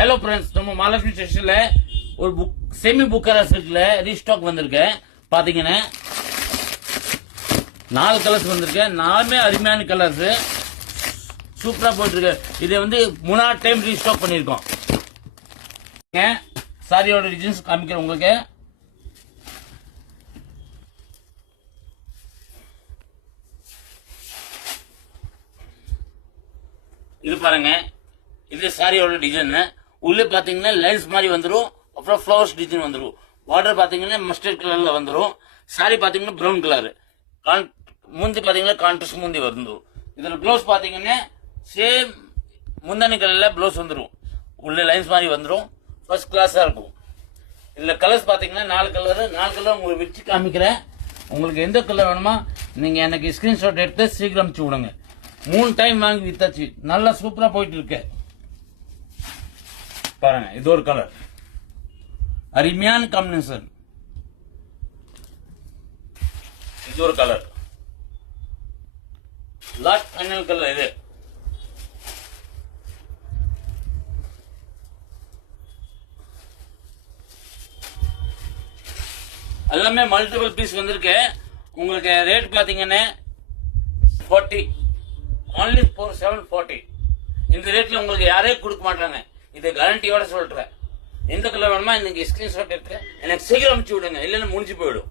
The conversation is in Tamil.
ஹலோ ஃப்ரெண்ட்ஸ், நம்ம மகாலட்சுமி ஸ்டேஷன்ல ஒரு புக் செமி புக்கரா சில்க்ல ரீஸ்டாக் வந்திருக்கு. பாத்தீங்கன்னா 4 கலர்ஸ் வந்திருக்கு. 4மே அருமையான கலர்ஸ், சூப்பரா போயிட்டு இருக்கு. இதை வந்து 3ஆவது டைம் ரீஸ்டாக் பண்ணிருக்கோம். சாரியோட டிசைன்ஸ் காமிக்கிறேன் உங்களுக்கு. இது பாருங்க, இது சாரியோட டிசைன். உள்ள பாத்தீங்கன்னா லைன்ஸ் மாதிரி வந்துடும், அப்புறம் ஃபிளவர்ஸ் டிசைன் வந்துடும். பார்டர் பாத்தீங்கன்னா மஸ்டர்ட் கலர்ல வந்துடும். சாரி பாத்தீங்கன்னா பிரவுன் கலர். முந்தி பாத்தீங்கன்னா கான்ட்ராஸ்ட் முந்தி வந்துடும். இதுல ப்ளவுஸ் பாத்தீங்கன்னா சேம் முந்தானி கலர்ல ப்ளவுஸ் வந்துடும். உள்ள லைன்ஸ் மாதிரி வந்துடும். ஃபர்ஸ்ட் கிளாஸா இருக்கும். இதுல கலர்ஸ் பாத்தீங்கன்னா 4 கலர் உங்களுக்கு வச்சு காமிக்கிறேன். உங்களுக்கு எந்த கலர் வேணுமா நீங்க எனக்கு ஸ்கிரீன்ஷாட் எடுத்து சீக்கிரம் அனுப்பிச்சு விடுங்க. 3 டைம் வாங்கி வித்தாச்சு. நல்லா சூப்பரா போயிட்டு இருக்கு. பாருங்க, இது ஒரு கலர், அருமையான காம்பினேஷன். இது ஒரு கலர், லாஸ்ட் ஃபைனல் கலர். இது எல்லாமே மல்டிபிள் பீஸ் வந்திருக்கு. உங்களுக்கு ரேட் பாத்தீங்கன்னா 40, only for 740. இந்த ரேட்ல உங்களுக்கு யாரே கொடுக்க மாட்டாங்க. இது கேரண்டியோட சொல்றேன். எந்த கலர் வேணுமா இன்னைக்கு ஸ்கிரீன்ஷாட் எடுத்து எனக்கு சீக்கிரம் அனுப்பிச்சு விடுங்க, இல்லைன்னா முடிஞ்சு போயிடும்.